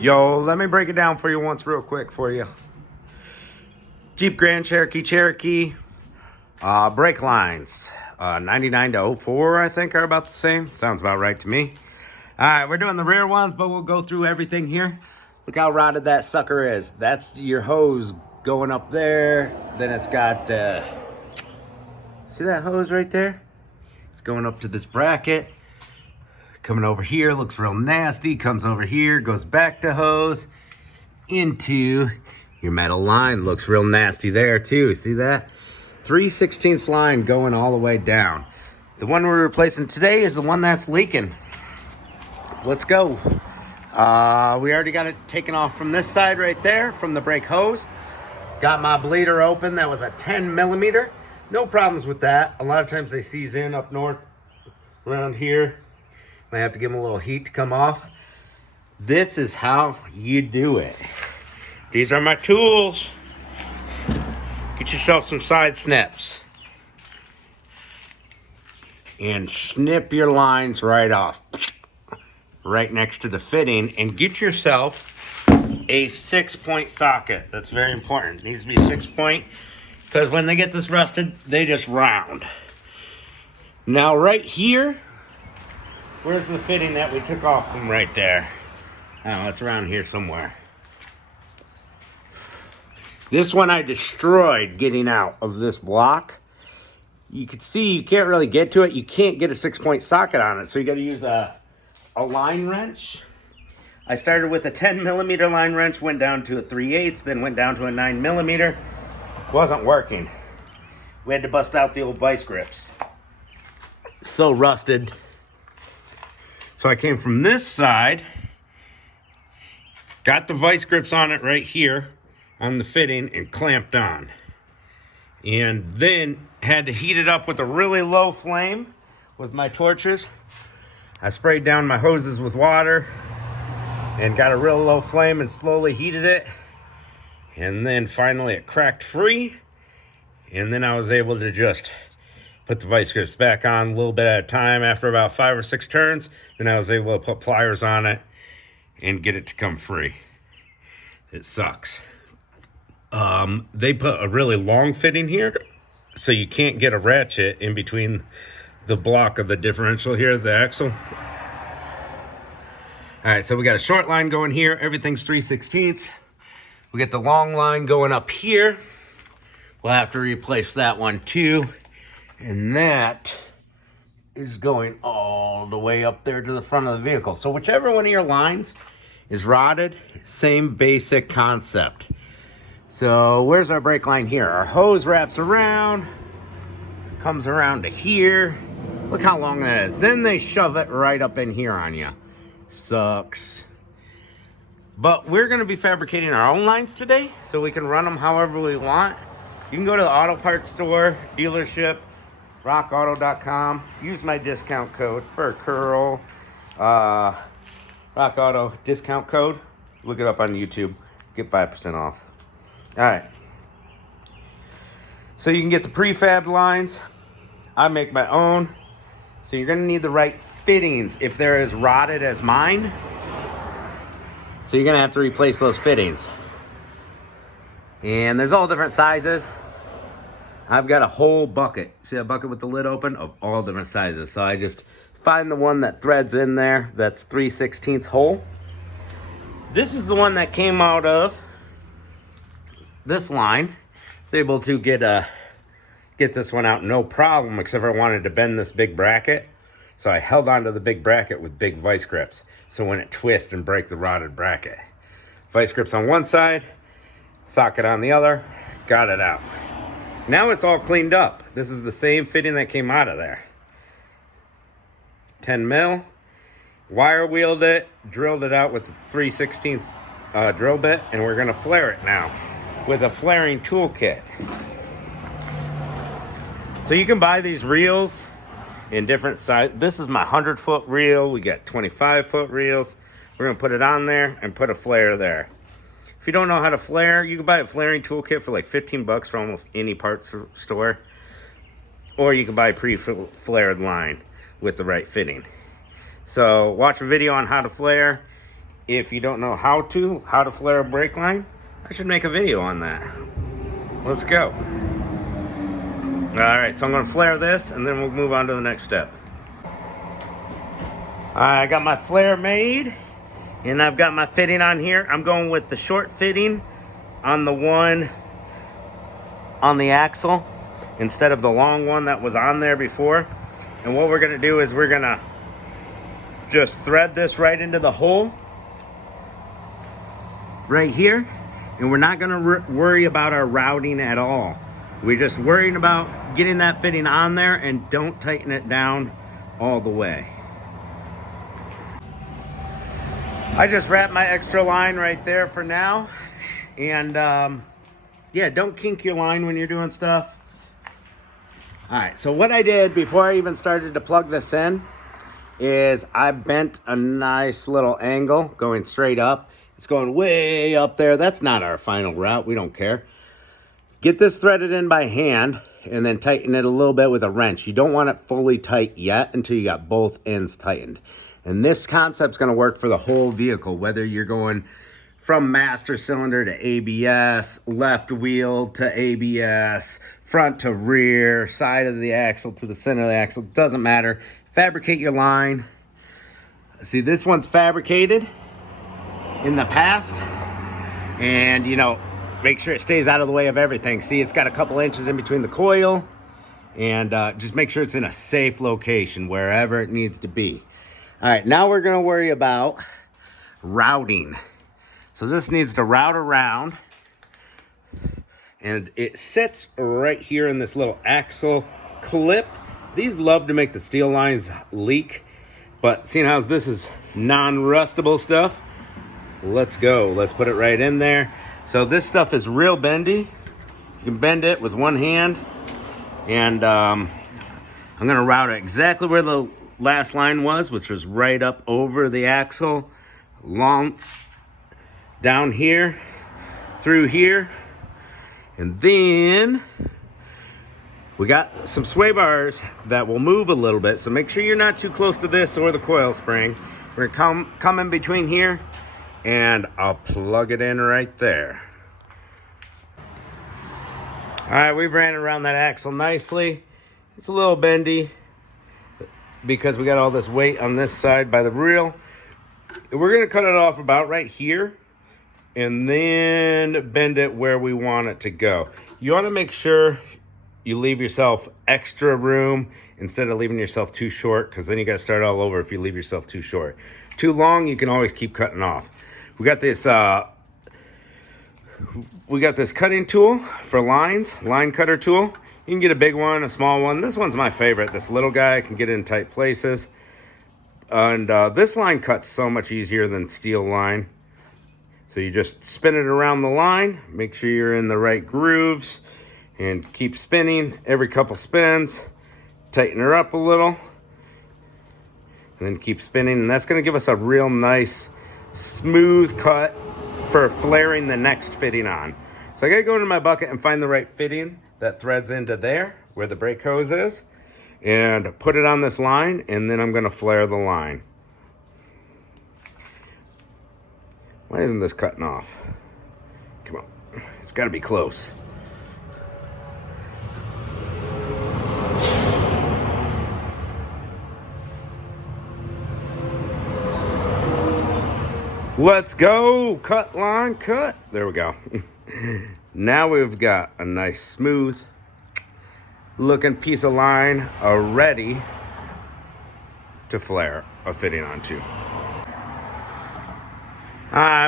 Yo, let me break it down for you once real quick for you. Jeep Grand Cherokee, brake lines. 99 to 04, I think, are about the same. Sounds about right to me. All right, we're doing the rear ones, but we'll go through everything here. Look how rotted that sucker is. That's your hose going up there. Then it's got, see that hose right there? It's going up to this bracket. Coming over here, looks real nasty. Comes over here, goes back to hose into your metal line. Looks real nasty there too. See that? 3/16 line going all the way down. The one we're replacing today is the one that's leaking. Let's go. We already got it taken off from this side right there, from the brake hose. Got my bleeder open. That was a 10 millimeter. No problems with that. A lot of times they seize in up north around here. Might have to give them a little heat to come off. This is how you do it. These are my tools. Get yourself some side snips. And snip your lines right off. Right next to the fitting. And get yourself a 6-point socket. That's very important. It needs to be 6-point. Because when they get this rusted, they just round. Now right here, where's the fitting that we took off from right there? Oh, it's around here somewhere. This one I destroyed getting out of this block. You can see you can't really get to it. You can't get a 6-point socket on it, so you got to use a line wrench. I started with a 10 millimeter line wrench, went down to a 3/8, then went down to a 9 millimeter. Wasn't working. We had to bust out the old vice grips. So rusted. So I came from this side, got the vice grips on it right here on the fitting and clamped on. And then had to heat it up with a really low flame with my torches. I sprayed down my hoses with water and got a real low flame and slowly heated it. And then finally it cracked free. And then I was able to just put the vice grips back on a little bit at a time. After about 5 or 6 turns, then I was able to put pliers on it and get it to come free. It sucks. They put a really long fitting here, so you can't get a ratchet in between the block of the differential here, the axle. All right, so we got a short line going here. Everything's 3/16. We get the long line going up here. We'll have to replace that one too. And that is going all the way up there to the front of the vehicle. So whichever one of your lines is rotted, same basic concept. So where's our brake line here? Our hose wraps around, comes around to here. Look how long that is. Then they shove it right up in here on you. Sucks. But we're gonna be fabricating our own lines today, so we can run them however we want. You can go to the auto parts store, dealership, rockauto.com. Use my discount code for Curl. Rock Auto discount code. Look it up on YouTube. Get 5% off. All right. So you can get the prefab lines. I make my own. So you're going to need the right fittings if they're as rotted as mine. So you're going to have to replace those fittings. And there's all different sizes. I've got a whole bucket. See that bucket with the lid open? Of all different sizes. So I just find the one that threads in there that's 3/16 hole. This is the one that came out of this line. I was able to get this one out no problem, except for I wanted to bend this big bracket. So I held onto the big bracket with big vice grips. So when it twists and break the rotted bracket. Vice grips on one side, socket on the other, got it out. Now it's all cleaned up. This is the same fitting that came out of there. 10 mil, wire wheeled it, drilled it out with the 3/16 drill bit, and we're gonna flare it now with a flaring toolkit. So you can buy these reels in different sizes. This is my 100-foot reel. We got 25-foot reels. We're gonna put it on there and put a flare there. If you don't know how to flare, you can buy a flaring toolkit for like 15 bucks from almost any parts store. Or you can buy a pre-flared line with the right fitting. So watch a video on how to flare if you don't know how to flare a brake line, I should make a video on that. Let's go. All right, so I'm gonna flare this and then we'll move on to the next step. All right, I got my flare made and I've got my fitting on here. I'm going with the short fitting on the one on the axle instead of the long one that was on there before. And what we're gonna do is we're gonna just thread this right into the hole right here, and we're not gonna worry about our routing at all. We're just worrying about getting that fitting on there, and don't tighten it down all the way. I just wrapped my extra line right there for now. And yeah, don't kink your line when you're doing stuff. All right, so what I did before I even started to plug this in is I bent a nice little angle going straight up. It's going way up there. That's not our final route. We don't care. Get this threaded in by hand and then tighten it a little bit with a wrench. You don't want it fully tight yet until you got both ends tightened. And this concept's gonna work for the whole vehicle, whether you're going from master cylinder to ABS, left wheel to ABS, front to rear, side of the axle to the center of the axle, doesn't matter. Fabricate your line. See, this one's fabricated in the past, and you know, make sure it stays out of the way of everything. See, it's got a couple inches in between the coil, and just make sure it's in a safe location wherever it needs to be. All right, now we're gonna worry about routing. So this needs to route around, and it sits right here in this little axle clip. These love to make the steel lines leak, but seeing how this is non-rustable stuff, let's go. Let's put it right in there. So this stuff is real bendy. You can bend it with one hand, and I'm gonna route it exactly where the last line was, which was right up over the axle, long down here, through here, and then we got some sway bars that will move a little bit, so make sure you're not too close to this or the coil spring. We're gonna come in between here, and I'll plug it in right there. All right, we've ran around that axle nicely. It's a little bendy because we got all this weight on this side by the reel. We're gonna cut it off about right here and then bend it where we want it to go. You wanna make sure you leave yourself extra room instead of leaving yourself too short, because then you gotta start all over if you leave yourself too short. Too long, you can always keep cutting off. We got this cutting tool for lines, line cutter tool. You can get a big one, a small one. This one's my favorite. This little guy can get in tight places. And this line cuts so much easier than steel line. So you just spin it around the line, make sure you're in the right grooves, and keep spinning every couple spins. Tighten her up a little, and then keep spinning. And that's gonna give us a real nice, smooth cut for flaring the next fitting on. So I gotta go into my bucket and find the right fitting that threads into there where the brake hose is, and put it on this line, and then I'm gonna flare the line. Why isn't this cutting off? Come on, it's gotta be close. Let's go, cut line, cut. There we go. Now we've got a nice smooth looking piece of line ready to flare a fitting onto.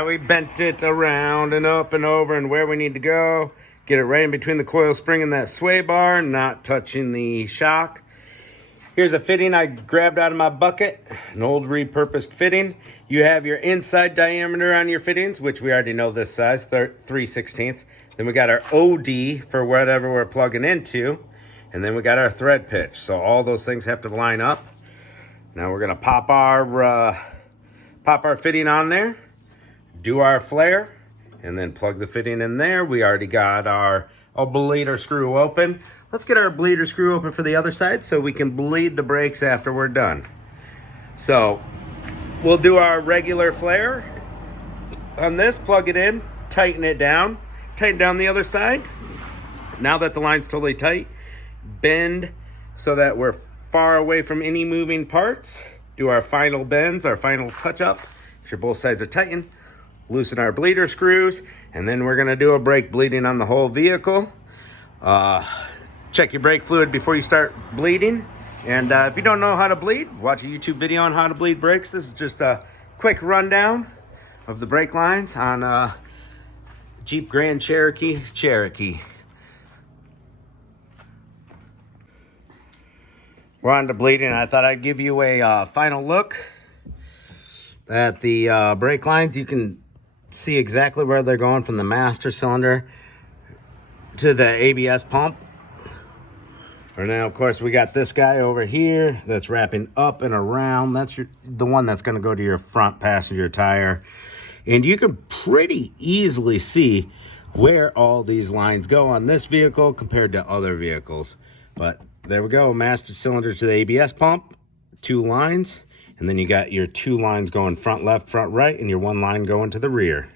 We bent it around and up and over and where we need to go. Get it right in between the coil spring and that sway bar, not touching the shock. Here's a fitting I grabbed out of my bucket, an old repurposed fitting. You have your inside diameter on your fittings, which we already know this size, 3/16. Then we got our OD for whatever we're plugging into. And then we got our thread pitch. So all those things have to line up. Now we're gonna pop our fitting on there, do our flare, and then plug the fitting in there. We already got our bleeder screw open. Let's get our bleeder screw open for the other side so we can bleed the brakes after we're done. So we'll do our regular flare On this, plug it in, tighten it down, tighten down the other side. Now that the line's totally tight, bend so that we're far away from any moving parts. Do our final bends, our final touch up. Make sure both sides are tightened. Loosen our bleeder screws, and then we're gonna do a brake bleeding on the whole vehicle. Check your brake fluid before you start bleeding. And if you don't know how to bleed, watch a YouTube video on how to bleed brakes. This is just a quick rundown of the brake lines on Jeep Grand Cherokee. We're on to bleeding. I thought I'd give you a final look at the brake lines. You can see exactly where they're going from the master cylinder to the ABS pump. And now, of course, we got this guy over here that's wrapping up and around. That's the one that's going to go to your front passenger tire. And you can pretty easily see where all these lines go on this vehicle compared to other vehicles. But there we go, master cylinder to the ABS pump, 2 lines, and then you got your 2 lines going front left, front right, and your 1 line going to the rear.